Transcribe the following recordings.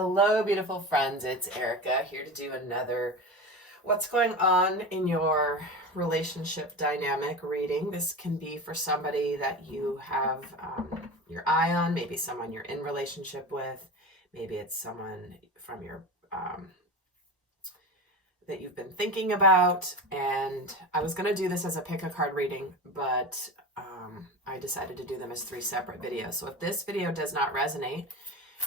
Hello, beautiful friends. It's Erica here to do another what's going on in your relationship dynamic reading. This can be for somebody that you have your eye on, maybe someone you're in relationship with, maybe it's someone from your that you've been thinking about. And I was going to do this as a pick a card reading, but I decided to do them as 3 separate videos. So if this video does not resonate,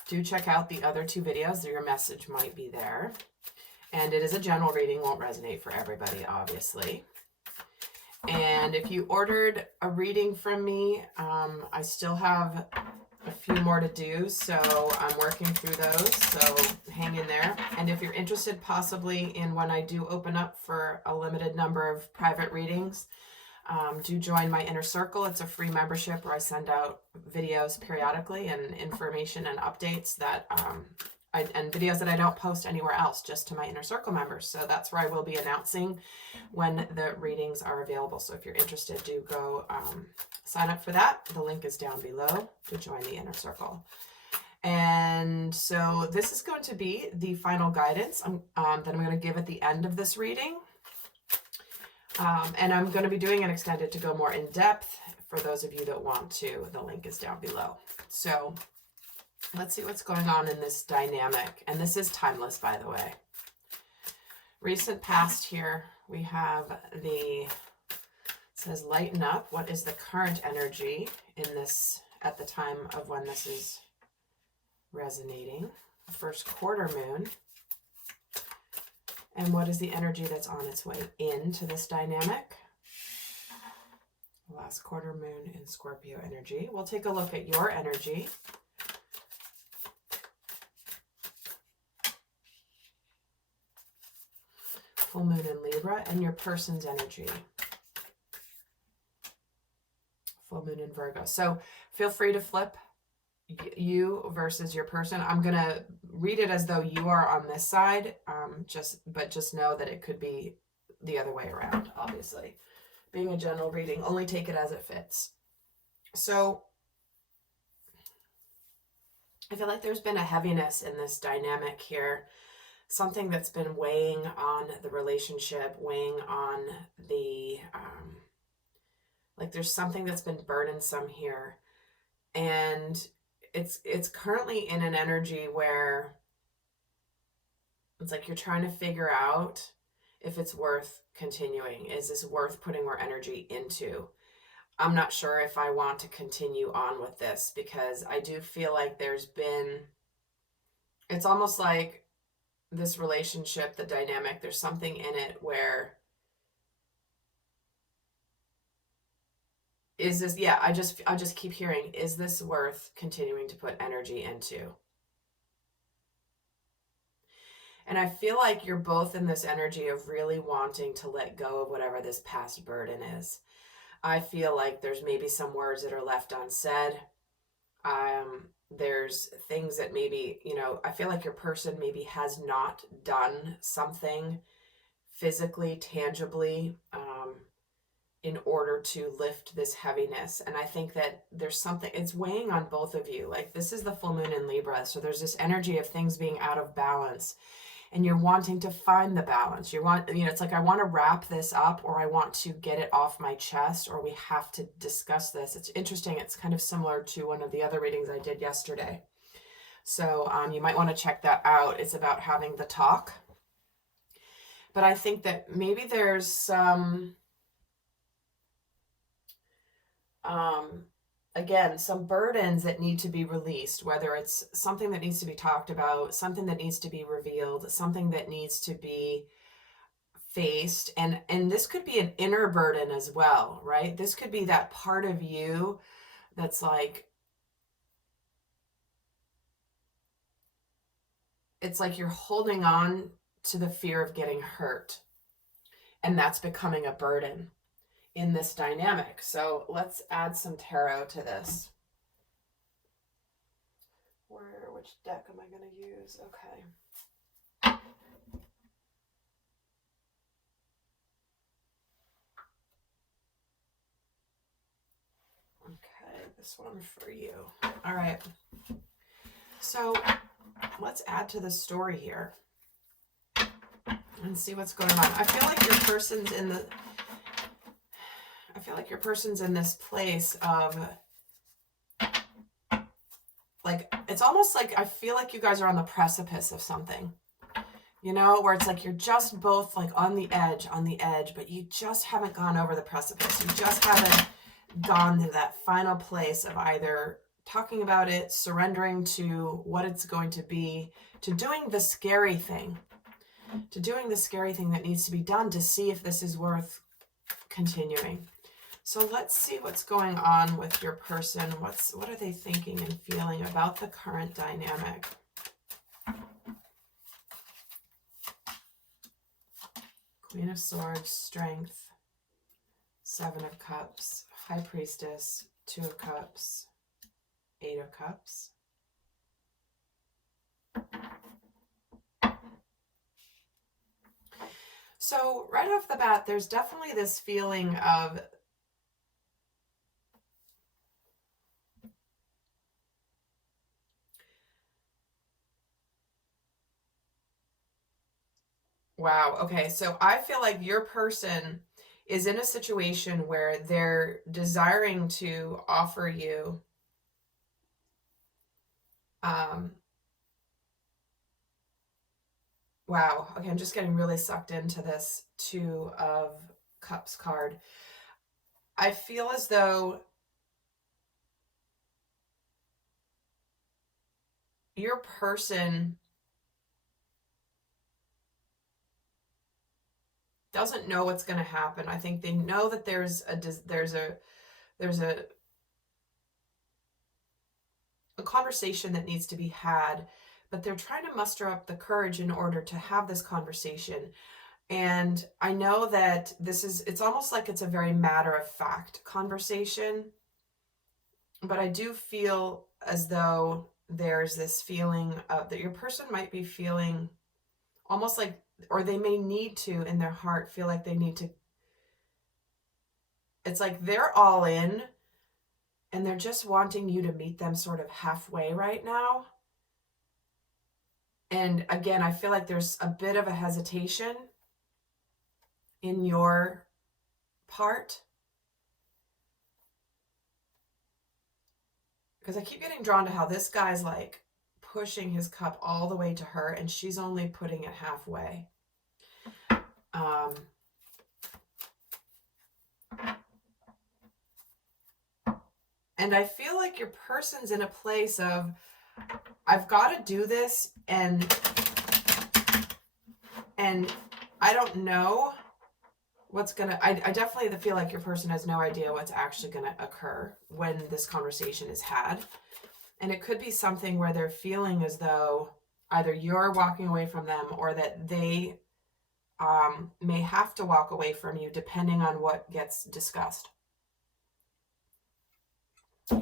do check out the other 2 videos. Your message might be there. And it is a general reading, won't resonate for everybody, obviously. And if you ordered a reading from me, I still have a few more to do, so I'm working through those, so hang in there. And if you're interested possibly in when I do open up for a limited number of private readings, do join my inner circle. It's a free membership where I send out videos periodically and information and updates that and videos that I don't post anywhere else, just to my inner circle members. So that's where I will be announcing when the readings are available. So if you're interested, do go sign up for that. The link is down below to join the inner circle. And so this is going to be the final guidance that I'm going to give at the end of this reading. And I'm going to be doing an extended to go more in depth for those of you that want to. The link is down below. So let's see what's going on in this dynamic. And this is timeless, by the way. Recent past here, we have it says lighten up. What is the current energy in this at the time of when this is resonating? First quarter moon. And what is the energy that's on its way into this dynamic? Last quarter moon in Scorpio energy. We'll take a look at your energy. Full moon in Libra and your person's energy. Full moon in Virgo. So feel free to flip you versus your person. I'm going to read it as though you are on this side, but just know that it could be the other way around, obviously. Being a general reading, only take it as it fits. So I feel like there's been a heaviness in this dynamic here. Something that's been weighing on the relationship, weighing on the, like there's something that's been burdensome here. And it's currently in an energy where it's like you're trying to figure out if it's worth continuing. Is this worth putting more energy into? I'm not sure if I want to continue on with this, because I do feel like it's almost like this relationship, the dynamic, there's something in it where is this, yeah, I just keep hearing, is this worth continuing to put energy into? And I feel like you're both in this energy of really wanting to let go of whatever this past burden is. I feel like there's maybe some words that are left unsaid. There's things that maybe, I feel like your person maybe has not done something physically, tangibly, in order to lift this heaviness. And I think that there's something, it's weighing on both of you. Like this is the full moon in Libra. So there's this energy of things being out of balance and you're wanting to find the balance. It's like, I want to wrap this up, or I want to get it off my chest, or we have to discuss this. It's interesting. It's kind of similar to one of the other readings I did yesterday. So you might want to check that out. It's about having the talk. But I think that maybe there's some, again, some burdens that need to be released, whether it's something that needs to be talked about, something that needs to be revealed, something that needs to be faced. And this could be an inner burden as well, right? This could be that part of you that's like, it's like you're holding on to the fear of getting hurt. And that's becoming a burden in this dynamic. So let's add some tarot to this. Which deck am I going to use? Okay. Okay, this one for you. All right. So let's add to the story here and see what's going on. I feel like your person's in the, I feel like your person's in this place of, like, it's almost like, I feel like you guys are on the precipice of something, you know, where it's like you're just both like on the edge, but you just haven't gone over the precipice. You just haven't gone to that final place of either talking about it, surrendering to what it's going to be, to doing the scary thing, that needs to be done to see if this is worth continuing. So let's see what's going on with your person. What are they thinking and feeling about the current dynamic? Queen of Swords, Strength, Seven of Cups, High Priestess, Two of Cups, Eight of Cups. So right off the bat, there's definitely this feeling of wow. Okay. So I feel like your person is in a situation where they're desiring to offer you wow. Okay. I'm just getting really sucked into this Two of Cups card. I feel as though your person doesn't know what's going to happen. I think they know that there's a conversation that needs to be had, but they're trying to muster up the courage in order to have this conversation. And I know that it's almost like it's a very matter-of-fact conversation, but I do feel as though there's this feeling of that your person might be feeling almost like, or they may need to in their heart feel like they need to, it's like they're all in and they're just wanting you to meet them sort of halfway right now. And again, I feel like there's a bit of a hesitation in your part, because I keep getting drawn to how this guy's like pushing his cup all the way to her and she's only putting it halfway. And I feel like your person's in a place of, I've got to do this, and I don't know what's gonna, I definitely feel like your person has no idea what's actually gonna occur when this conversation is had. And it could be something where they're feeling as though either you're walking away from them or that they may have to walk away from you depending on what gets discussed.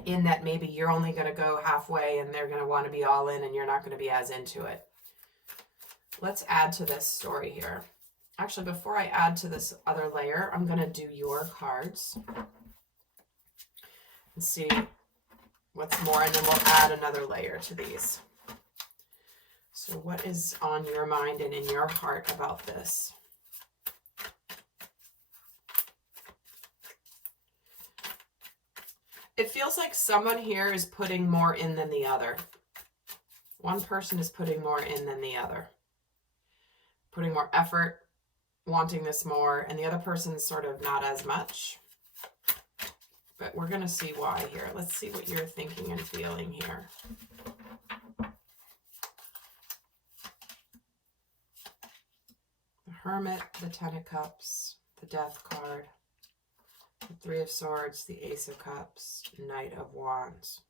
In that maybe you're only going to go halfway and they're going to want to be all in and you're not going to be as into it. Let's add to this story here. Actually, before I add to this other layer, I'm going to do your cards and see what's more, and then we'll add another layer to these. So what is on your mind and in your heart about this? It feels like someone here is putting more in than the other. One person is putting more in than the other. Putting more effort, wanting this more, and the other person's sort of not as much. But we're going to see why here. Let's see what you're thinking and feeling here. The Hermit, the Ten of Cups, the Death card, the Three of Swords, the Ace of Cups, Knight of Wands.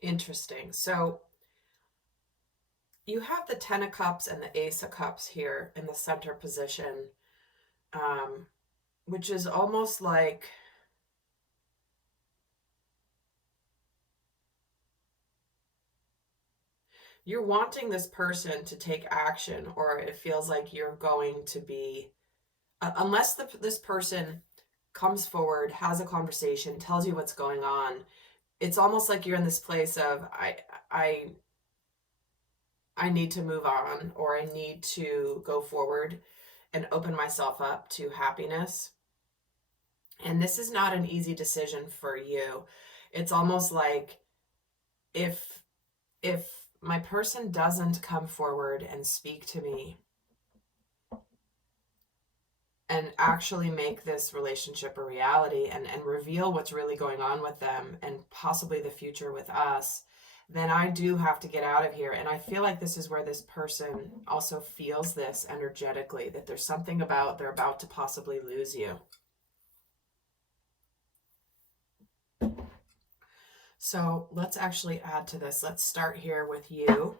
Interesting. So you have the Ten of Cups and the Ace of Cups here in the center position, which is almost like you're wanting this person to take action, or it feels like you're going to be, unless this person comes forward, has a conversation, tells you what's going on, it's almost like you're in this place of, I need to move on, or I need to go forward and open myself up to happiness. And this is not an easy decision for you. It's almost like if my person doesn't come forward and speak to me and actually make this relationship a reality, and reveal what's really going on with them and possibly the future with us, then I do have to get out of here. And I feel like this is where this person also feels this energetically, that there's something about they're about to possibly lose you. So let's actually add to this. Let's start here with you.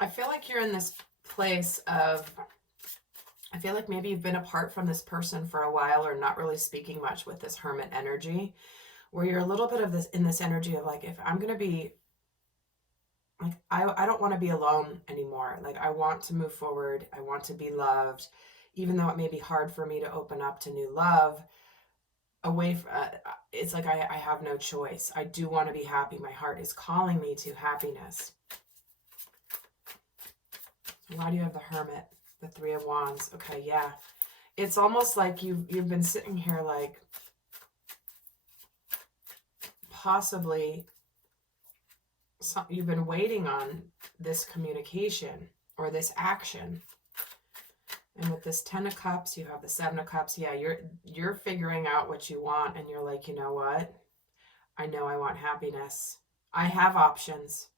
I feel like you're in this place of, I feel like maybe you've been apart from this person for a while, or not really speaking much with this Hermit energy, where you're a little bit of this, in this energy of like, if I'm going to be, like, I don't want to be alone anymore. Like, I want to move forward. I want to be loved, even though it may be hard for me to open up to new love. Away from, it's like I have no choice. I do want to be happy. My heart is calling me to happiness. Why do you have the Hermit? The Three of Wands. Okay, yeah. It's almost like you've been sitting here like, possibly you've been waiting on this communication or this action. And with this Ten of Cups, you have the Seven of Cups. Yeah, you're figuring out what you want, and you're like, you know what? I know I want happiness. I have options.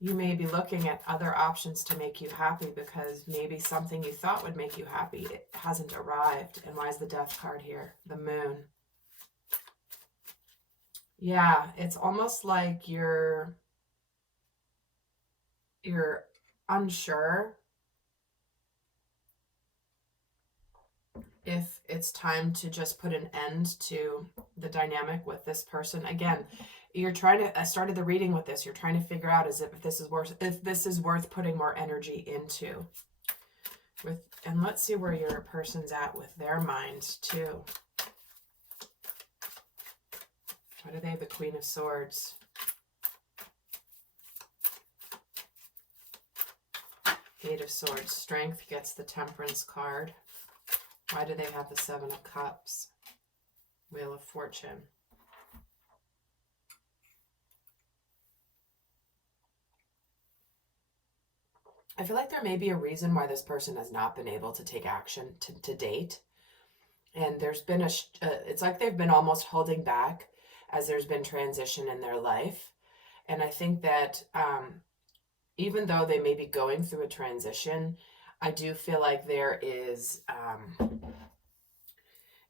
You may be looking at other options to make you happy, because maybe something you thought would make you happy, it hasn't arrived. And why is the Death card here? The Moon. Yeah, it's almost like you're unsure if it's time to just put an end to the dynamic with this person. Again, you're trying to, I started the reading with this, you're trying to figure out if this is worth putting more energy into. And let's see where your person's at with their mind too. Why do they have the Queen of Swords? Eight of Swords. Strength gets the Temperance card. Why do they have the Seven of Cups? Wheel of Fortune. I feel like there may be a reason why this person has not been able to take action to date. And there's been it's like they've been almost holding back as there's been transition in their life. And I think that even though they may be going through a transition, I do feel like there is,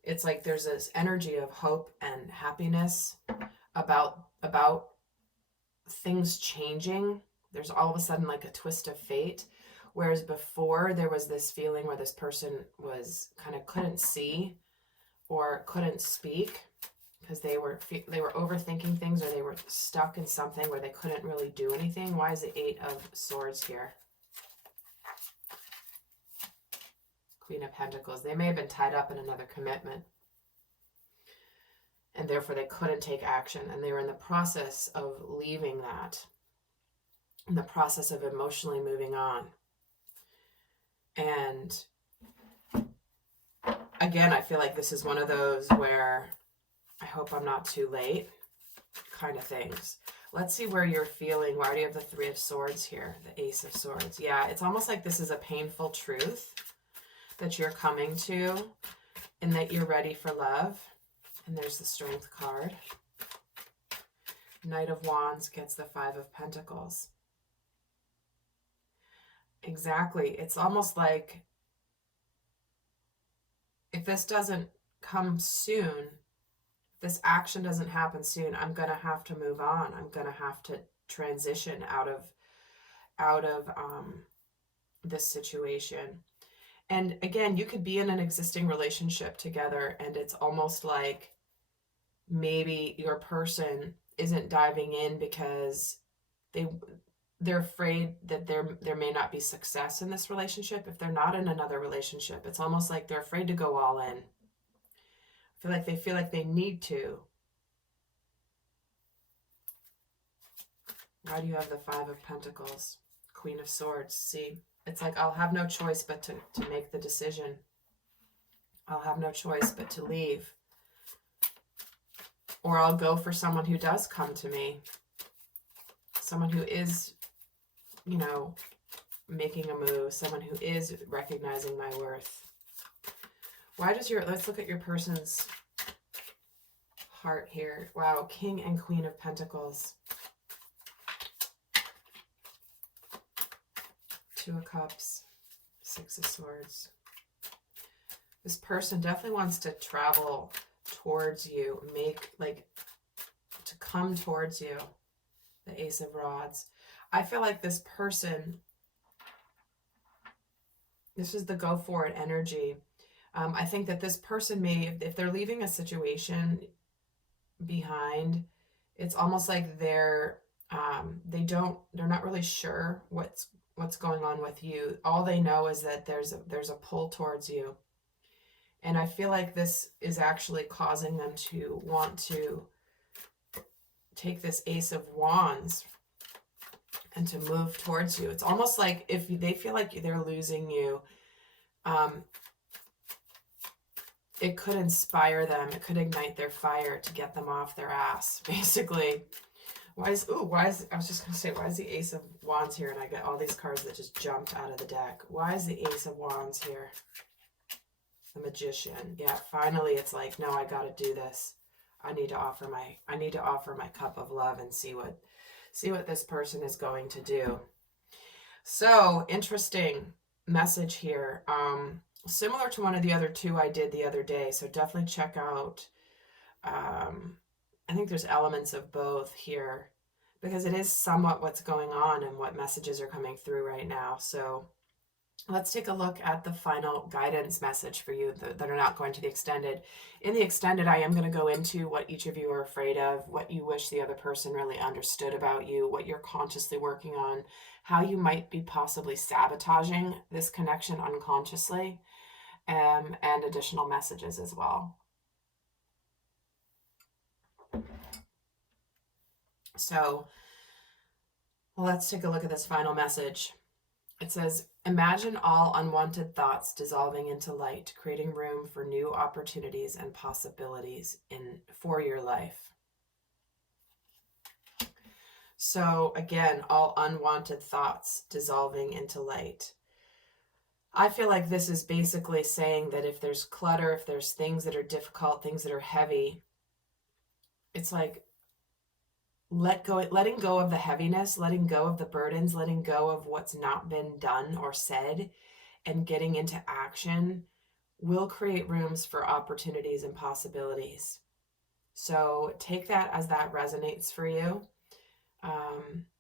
it's like there's this energy of hope and happiness about things changing. There's all of a sudden like a twist of fate. Whereas before there was this feeling where this person was kind of couldn't see or couldn't speak because they were overthinking things, or they were stuck in something where they couldn't really do anything. Why is the Eight of Swords here? Queen of Pentacles. They may have been tied up in another commitment, and therefore they couldn't take action, and they were in the process of leaving that, in the process of emotionally moving on. And again, I feel like this is one of those where I hope I'm not too late kind of things. Let's see where you're feeling. Why do you have the Three of Swords here? The Ace of Swords. Yeah, it's almost like this is a painful truth that you're coming to, and that you're ready for love. And there's the Strength card. Knight of Wands gets the Five of Pentacles. Exactly. It's almost like if this doesn't come soon, this action doesn't happen soon, I'm going to have to move on. I'm going to have to transition out of this situation. And again, you could be in an existing relationship together, and it's almost like maybe your person isn't diving in because they're afraid that there may not be success in this relationship if they're not in another relationship. It's almost like they're afraid to go all in. They feel like they need to. Why do you have the Five of Pentacles? Queen of Swords. See, it's like I'll have no choice but to make the decision. I'll have no choice but to leave. Or I'll go for someone who does come to me. Someone who is, you know, making a move. Someone who is recognizing my worth. Why does let's look at your person's heart here. Wow, King and Queen of Pentacles. Two of Cups. Six of Swords. This person definitely wants to travel towards you, to come towards you. The Ace of Rods. I feel like this person, this is the go for it energy. I think that this person may, if they're leaving a situation behind, it's almost like they're not really sure what's going on with you. All they know is that there's a pull towards you. And I feel like this is actually causing them to want to take this Ace of Wands and to move towards you. It's almost like if they feel like they're losing you, it could inspire them. It could ignite their fire to get them off their ass, basically. I was just going to say, why is the Ace of Wands here? And I get all these cards that just jumped out of the deck. Why is the Ace of Wands here? The Magician. Yeah, finally it's like, no, I got to do this. I need to offer my cup of love and see what this person is going to do. So, interesting message here. Similar to one of the other two I did the other day. So definitely check out, I think there's elements of both here because it is somewhat what's going on and what messages are coming through right now. So let's take a look at the final guidance message for you that are not going to the extended. In the extended, I am going to go into what each of you are afraid of, what you wish the other person really understood about you, what you're consciously working on, how you might be possibly sabotaging this connection unconsciously, and additional messages as well. So let's take a look at this final message. It says, imagine all unwanted thoughts dissolving into light, creating room for new opportunities and possibilities for your life. So again, all unwanted thoughts dissolving into light. I feel like this is basically saying that if there's clutter, if there's things that are difficult, things that are heavy, it's like letting go of the heaviness, letting go of the burdens, letting go of what's not been done or said, and getting into action will create rooms for opportunities and possibilities. So take that as that resonates for you,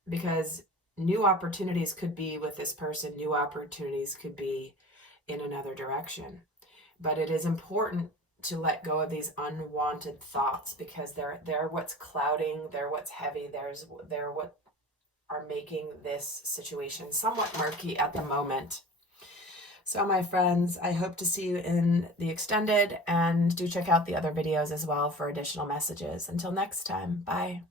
because new opportunities could be with this person, new opportunities could be in another direction. But it is important to let go of these unwanted thoughts because they're what's clouding, they're what's heavy, they're what are making this situation somewhat murky at the moment. So my friends, I hope to see you in the extended, and do check out the other videos as well for additional messages. Until next time, bye.